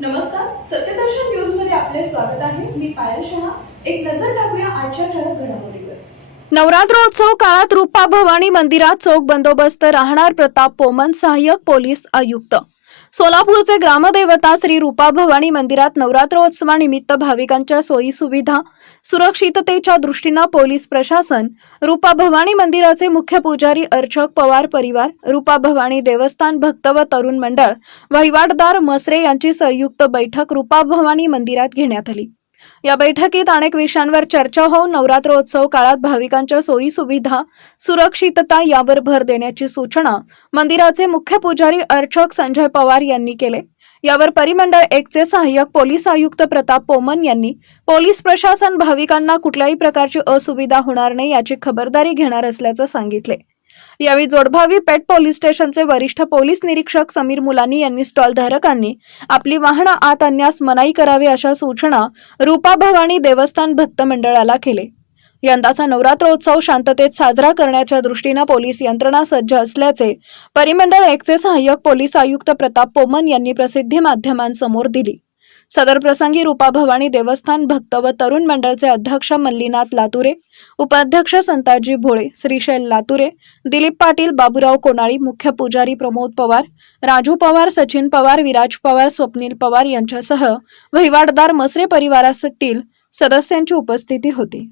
नमस्कार सत्यदर्शन न्यूजमध्ये आपले स्वागत आहे. मी पायल शहा. एक नजर टाकूया आजच्या ठळक घडामोडीवर. नवरात्रोत्सव काळात रूपा भवानी मंदिरात चोख बंदोबस्त राहणार प्रताप पोमन सहाय्यक पोलीस आयुक्त. सोलापूरचे ग्रामदेवता श्री रूपा भवानी मंदिरात नवरात्रोत्सवानिमित्त भाविकांच्या सोयी सुविधा सुरक्षिततेच्या दृष्टीनं पोलीस प्रशासन रूपा भवानी मंदिराचे मुख्य पुजारी अर्चक पवार परिवार रूपा भवानी देवस्थान भक्त व तरुण मंडळ वहिवाटदार मसरे यांची संयुक्त बैठक रूपा भवानी मंदिरात घेण्यात आली. या बैठकीत अनेक विषयांवर चर्चा होऊन नवरात्रोत्सव काळात भाविकांच्या सोयी सुविधा सुरक्षितता यावर भर देण्याची सूचना मंदिराचे मुख्य पुजारी अर्चक संजय पवार यांनी केले. यावर परिमंडळ एकचे सहाय्यक पोलीस आयुक्त प्रताप पोमन यांनी पोलीस प्रशासन भाविकांना कुठल्याही प्रकारची असुविधा होणार नाही याची खबरदारी घेणार असल्याचं सांगितले. यावेळी जोडभावी पेठ पोलीस स्टेशनचे वरिष्ठ पोलीस निरीक्षक समीर मुलानी यांनी स्टॉल धारकांनी आपली वाहनं आत आणण्यास मनाई करावी अशा सूचना रूपा भवानी देवस्थान भक्त मंडळाला केले. यंदाचा नवरात्रोत्सव शांततेत साजरा करण्याच्या दृष्टीनं पोलीस यंत्रणा सज्ज असल्याचे परिमंडळ एकचे सहाय्यक पोलीस आयुक्त प्रताप पोमन यांनी प्रसिद्धी माध्यमांसमोर दिली. सदर प्रसंगी रूपा भवानी देवस्थान भक्त व तरुण मंडळचे अध्यक्ष मल्लीनाथ लातुरे उपाध्यक्ष संताजी भोळे श्रीशैल लातुरे दिलीप पाटील बाबूराव कोणाळी मुख्य पुजारी प्रमोद पवार राजू पवार सचिन पवार विराज पवार स्वप्नील पवार यांच्यासह वहिवाटदार मसरे परिवारातील सदस्यांची उपस्थिती होती.